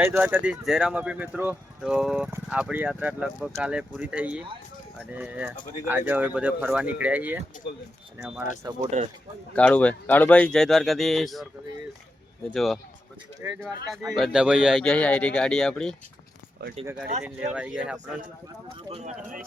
જય દ્વારકાધીશ, જય રામ અભી મિત્રો. તો આપણી યાત્રા લગભગ કાલે પૂરી થઈ ગઈ અને આજે હવે બધે ફરવા નીકળ્યા છીએ. અને અમારા સપોર્ટર કાળુભાઈ જય દ્વારકાધીશ. જો બધા ભાઈ આવી ગયા છે. આયરી ગાડી આપણી અર્ટિગા ગાડી લઈને લેવા આવી ગયા છે આપણને.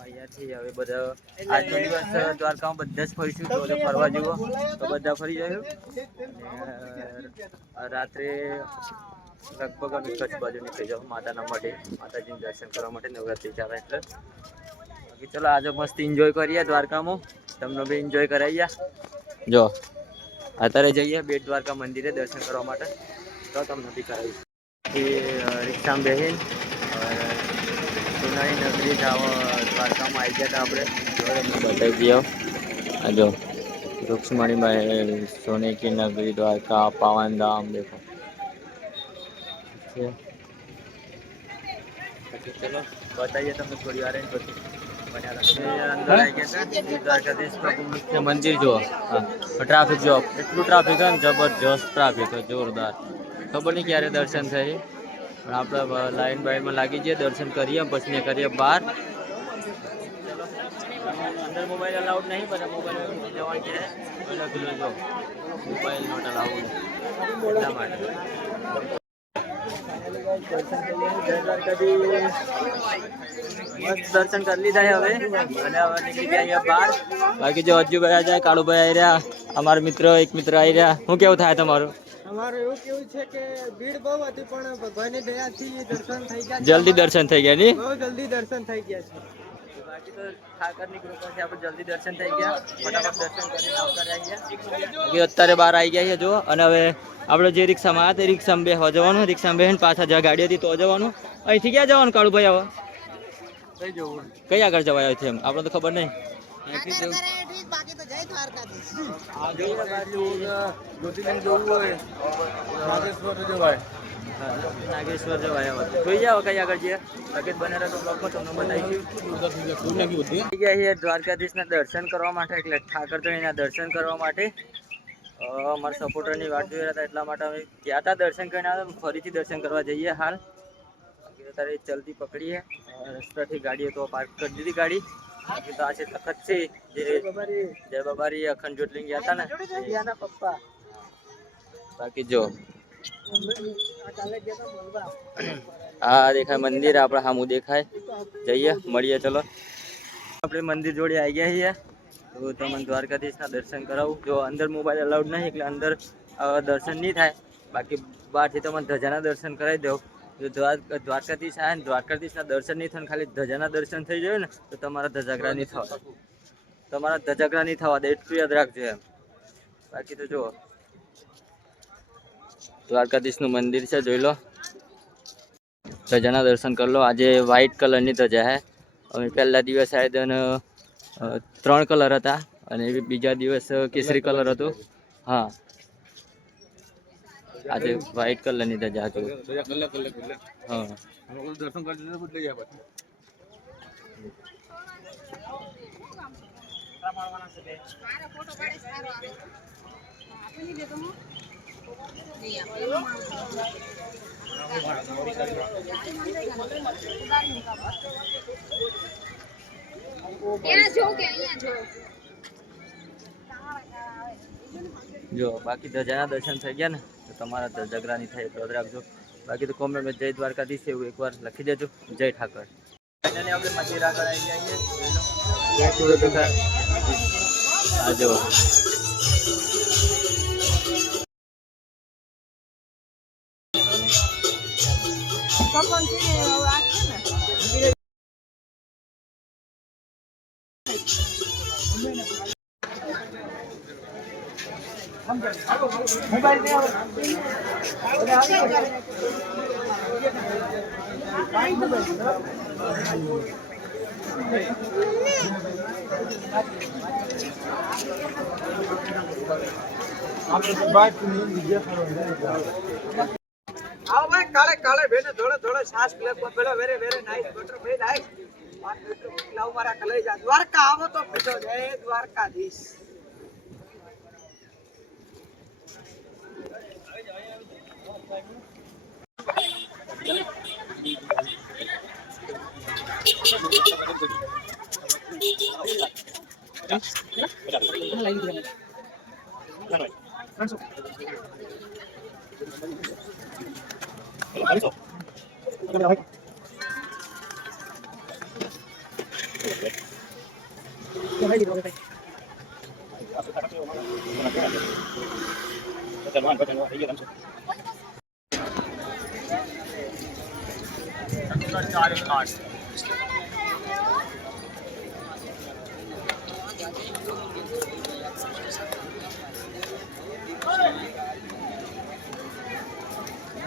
અહીંયાથી હવે બધા આજનો દિવસ દ્વારકામાં બધા જ ફરીશું. તો ફરવા જેવો તો બધા ફરી જશું. અને રાત્રે લગભગ અમે કચ્છ બાજુ નીકળી જાવ માતાના માટે, માતાજીનું દર્શન કરવા માટે. નવરાત્રી ચાલે એટલે બાકી ચલો આજે મસ્ત એન્જોય કરીએ દ્વારકામાં. તમને બી એન્જોય કરાવીએ. જો અત્યારે જઈએ બેટ દ્વારકા મંદિરે દર્શન કરવા માટે. તો તમને બી કરાવીશ. રિક્ષામાં બેસીને સોનાની નગરી દ્વારકામાં આવી ગયા હતા આપણે. બતાવી દઈએ. આ જો રૂક્ષ્મણી મહેલ, સોને કી નગરી દ્વારકા, પાવન ધામ દેખો. ચલો બતાવીએ તમને થોડી વાર પછી. અંદર આવી ગયા છે દ્વારકાધીશ મુખ્ય મંદિર. જો હા ટ્રાફિક જો એટલું ટ્રાફિક હોય ને, જબરજસ્ત ટ્રાફિક હોય, જોરદાર. ખબર નહીં ક્યારે દર્શન થાય, પણ આપણે લાઈન બાઈનમાં લાગી જઈએ, દર્શન કરીએ, પછી ને કરીએ બહાર. અંદર મોબાઈલ અલાઉડ નહીં, બધા મોબાઈલ જવાનું છે. જો મોબાઈલ નોટ અલાઉડ એટલા માટે. દર્શન કરી લીધા હવે અને હવે નીકળી ગયા બહાર. બાકી જો હજુ ગયા જાય કાળુભાઈ આવી રહ્યા, અમારા મિત્ર એક મિત્ર આવી રહ્યા. શું કેવું થાય તમારું? અમારું એવું કેવું છે કે ભીડ બહુ હતી, પણ ભગવાનની દયાથી દર્શન થઈ ગયા. જલ્દી દર્શન થઈ ગયા ને? બહુ જલ્દી દર્શન થઈ ગયા છે. બાકી તો ઠાકરની કૃપાથી આપણે જલ્દી દર્શન થઈ ગયા. ફટાફટ દર્શન કરીને આવતા રહ્યા. અત્યારે બહાર આવી ગયા છે જો. અને હવે આપણે જે રિક્ષામાં આવ્યા તે રિક્ષામાં બેસવા જવાનું. રિક્ષામાં બેસીને પાછા જ્યાં ગાડી હતી તો જવાનું. અહીંથી ક્યાં જવાનું કાળુભાઈ? હવે કઈ આગળ જવાય છે એમ આપણે તો ખબર નહીં. નાગેશ્વર જવાય જોઈ જાવ કઈ આગળ જઈએ. તબિયત બને રહે તો બ્લોગમાં તમને બતાવીશું. દ્વારકાધીશના દર્શન કરવા માટે, એટલે ઠાકરધણીના દર્શન કરવા માટે અમારા સપોર્ટરની વાટ જોઈ રહ્યા હતા. એટલા માટે અમે ગયા હતા દર્શન કરીને આવ્યા. ફરીથી દર્શન કરવા જઈએ. હાલ અત્યારે જલ્દી પકડીએ. રસ્તાથી ગાડીએ તો પાર્ક કરી દીધી ગાડી. બાકી તો આ છે તખત છે જે જય બાબારી અખંડ જ્યોતિર્લિંગ ગયા હતા ને પપ્પા. બાકી જો હા દેખાય મંદિર આપણે સામું દેખાય. જઈએ મળીએ. ચલો આપણે મંદિર જોડે આવી ગયા છીએ. તો તમને દ્વારકાધીશના દર્શન કરાવું. જો અંદર મોબાઈલ અલાઉડ નહીં એટલે અંદર દર્શન નહીં થાય. બાકી બહારથી તમને ધજાના દર્શન કરાવી દઉં. જો દ્વારકાધીશ આવે ને દ્વારકાધીશના દર્શન નહીં થાય, ખાલી ધજાના દર્શન થઈ જાય ને તો તમારા ધજાગરા નહીં થવા. તમારા ધજાગરા નહીં થવા દે એટલું યાદ રાખજો એમ. બાકી તો જુઓ દ્વારકાધીશનું મંદિર છે, જોઈ લો. ધજાના દર્શન કરી લો. આજે વ્હાઈટ કલરની ધજા છે. અમે પહેલા દિવસ શાયદ 3 કલર હતા અને બીજા દિવસ કેસરી કલર હતો. હા આજે વ્હાઈટ કલરની ધજા હતી. હા દર્શન કરી જો. બાકી ધજાના દર્શન થઈ ગયા ને તો તમારા ધજાગરા નહીં થાય એટલો જ રાખજો. બાકી તો કોમેન્ટમાં જય દ્વારકાધીશ એવું એકવાર લખી દેજો. જય ઠાકર. આપણે મંદિર આગળ આવી જઈએ. આ જો आओ भाई काले काले भेने थोड़े थोड़े सांस ले बेड़ो वेरे वेरे नाइस बटर भाई नाइस लाओ मारा कलेजा द्वारका आवो तो भेजो जय द्वारकाधीश।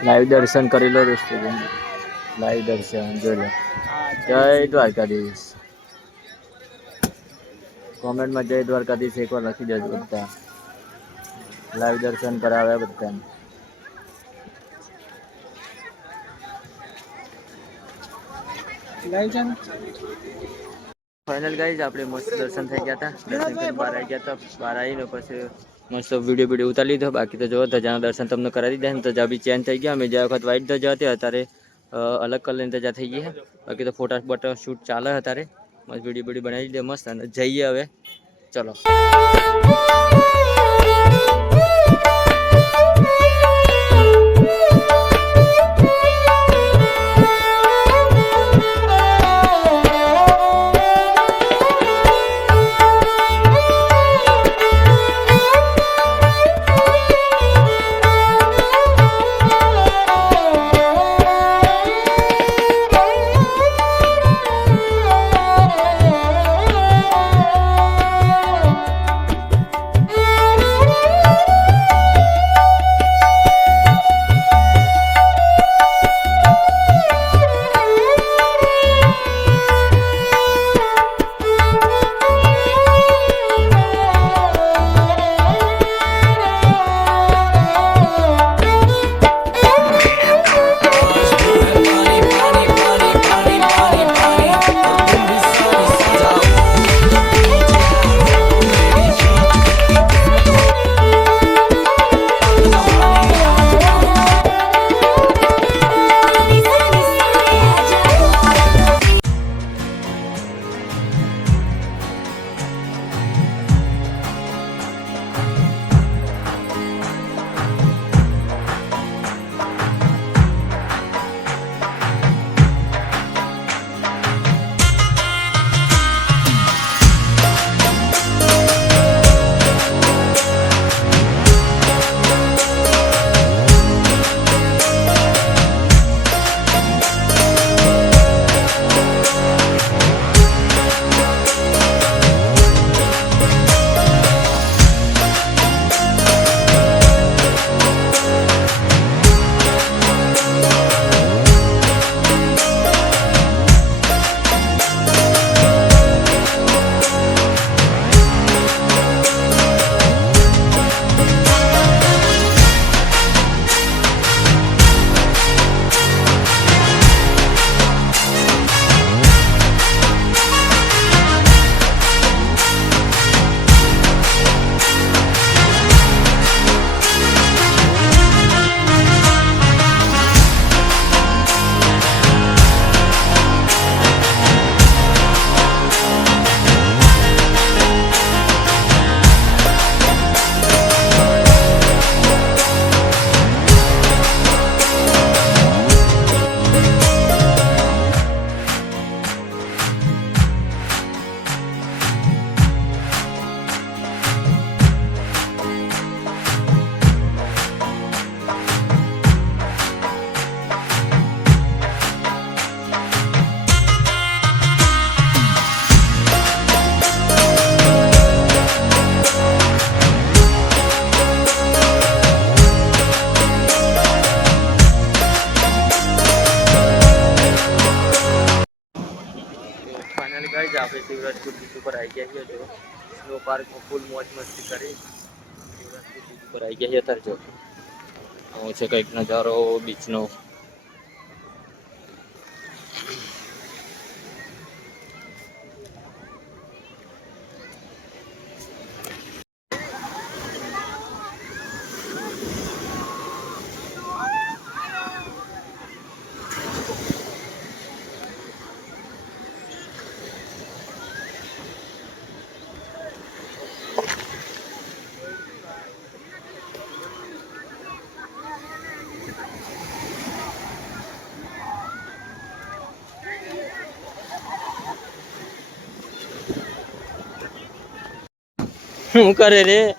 લાઈવ દર્શન કરી લો દોસ્તો, લાઈવ દર્શન જોઈ લો. જય દ્વારકાધીશ. કોમેન્ટમાં જય દ્વારકાધીશ એકવાર લખી દેજો બધા. લાઈવ દર્શન કરાવ્યા બધાને. ફાઇનલ ગાઈઝ આપણે મસ્ત દર્શન થઈ ગયા હતા. દર્શન કરીને બહાર આવી ગયા હતા. બહાર આવીને પછી મસ્ત વિડીયો ઉતારી લીધો. બાકી તો જો ધજાના દર્શન તમને કરાવી દીધા. ધજા બી ચેન્જ થઈ ગયા. અમે જે વખત વ્હાઈટ ધજા હતી અત્યારે અલગ કલરની ધજા થઈ ગઈ છે. બાકી તો ફોટા બોટા શૂટ ચાલે અત્યારે. મસ્ત વિડીયો બનાવી દીધો મસ્ત. અને જઈએ હવે, ચલો. આપણે શિવરાજપુર બીચ ઉપર આવી ગયા છીએ. જો સ્નો પાર્કમાં ફૂલ મોજ મસ્તી કરી શિવરાજપુર બીચ ઉપર આવી ગયા છીએ. અત્યારે જો આવો છે કંઈક નજારો બીચનો. શું કરે રે?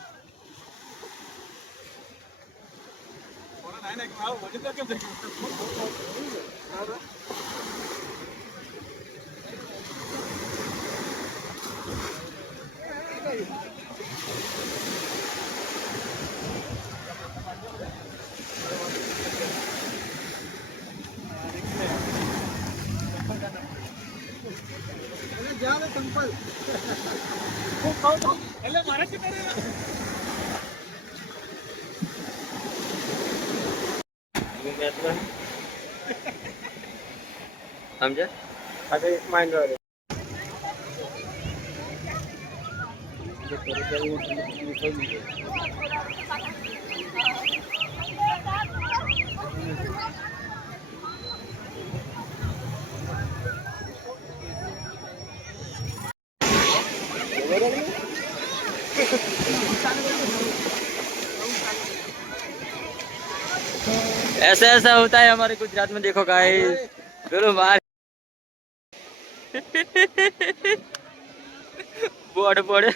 સમજે? ऐसा ऐसा होता है हमारे गुजरात में, देखो गाइस। चलो मार बोर्ड बोर्ड।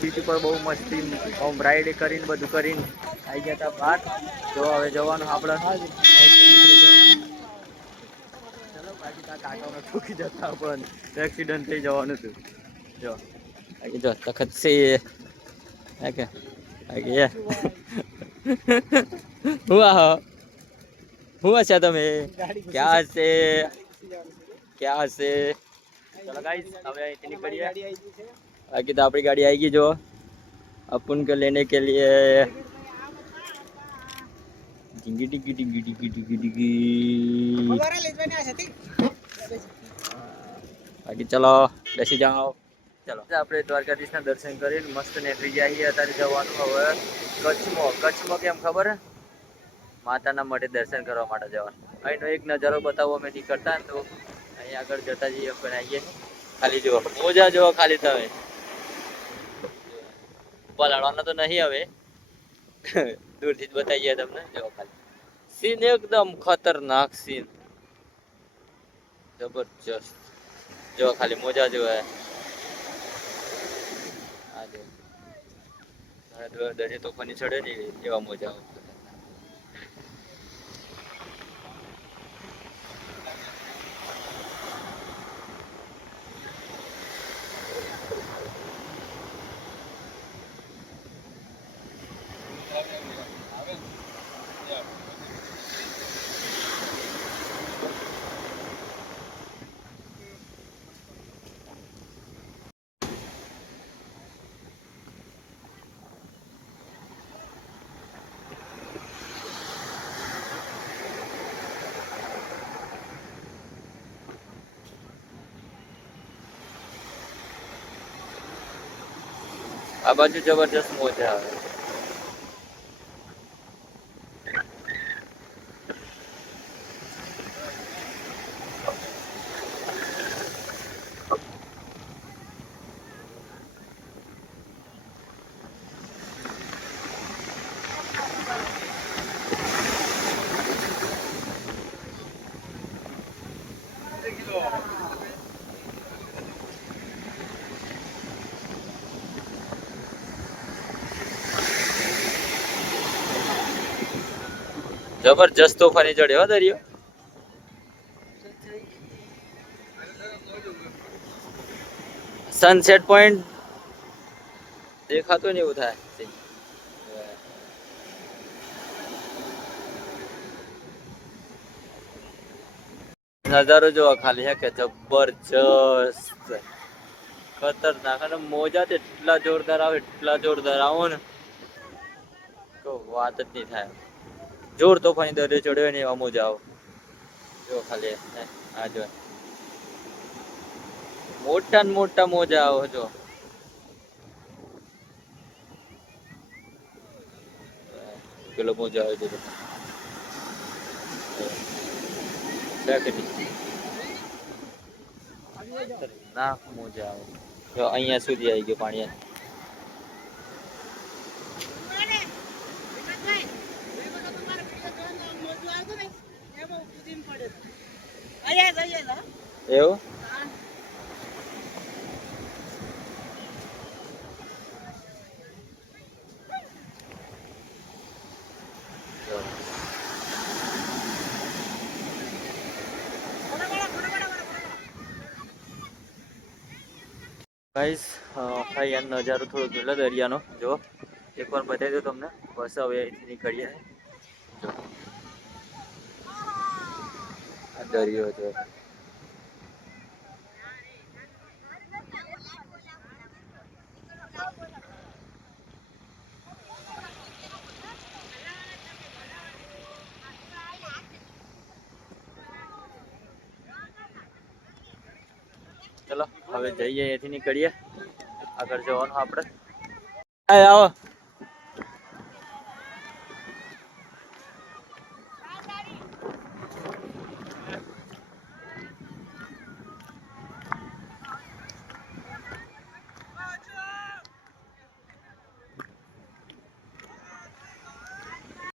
બીચ ઉપર બહુ મસ્તી આમ રાઈડ કરીને બધું કરીને આવી ગયા હતા બહાર. તો હવે જવાનું આપણે. ચલો બાકી ત્યાં કાકાઓને ઠોકી જતા પણ એક્સિડન્ટ થઈ જવાનું હતું. જો બાકી જો તખત છે કે બાકી હું છે તમે ક્યાં છે ક્યાં છે? चलो गाइस अब અહીંથી નીકળીએ. बाकी तो अपनी गाड़ी आएगी जो अपन को लेने के लिए. डिंगी डिंगी डिंगी डिंगी डिंगी डिंगी. बाकी चलो બેસી જાઓ. ચલો આપણે દ્વારકાધીશના દર્શન કરીને મસ્ત નીકળી જઈએ. અત્યારે જવાનું હવે કચ્છમાં કેમ ખબર હે? માતાના મઢે દર્શન કરવા માટે જવાનું. અહીંનો એક નજારો બતાવો અમે નીકળતા ને તો અહીં આગળ જતા જઈએ પણ આવીએ. ખાલી જુઓ મોજા જુઓ ખાલી તમે. પલાળવાનો તો નહીં હવે દૂરથી જ બતાવીએ તમને. જો ખાલી સીન એકદમ ખતરનાક સીન, જબરજસ્ત. જો ખાલી મોજા જો હે આ જો દરિયા તોફાની ચડે ને એવા મોજા. આ બાજુ જબરજસ્ત મોજા આવે. જબરજસ્ત તોફાની ચડ્યો હો દરિયો. સનસેટ પોઈન્ટ દેખાતો ને એવું થાય. નજારો જોવા ખાલી હે કે જબરજસ્ત ખતરનાક. અને મોજા તો એટલા જોરદાર આવે ને તો વાત જ નહીં થાય. જોર તોફાની દરિયો ચડ્યો ને એવા મોજા આવો જો ખાલી આ જો મોટા ને મોટા મોજા આવો જો. પેલો મોજા આવે છે નાક મોજા આવે જો અહીંયા સુધી આવી ગયો પાણી. એવું ગાઈસ અહીંયા નજારો થોડો જોયેલો દરિયાનો જો એકવાર બતાવી દો તમને. બસ હવે અહીંથી નીકળીએ. જો આ દરિયો છે. ચલો હવે જઈએ, અહીંથી નીકળીએ. આગળ જવાનું આપણે. આવો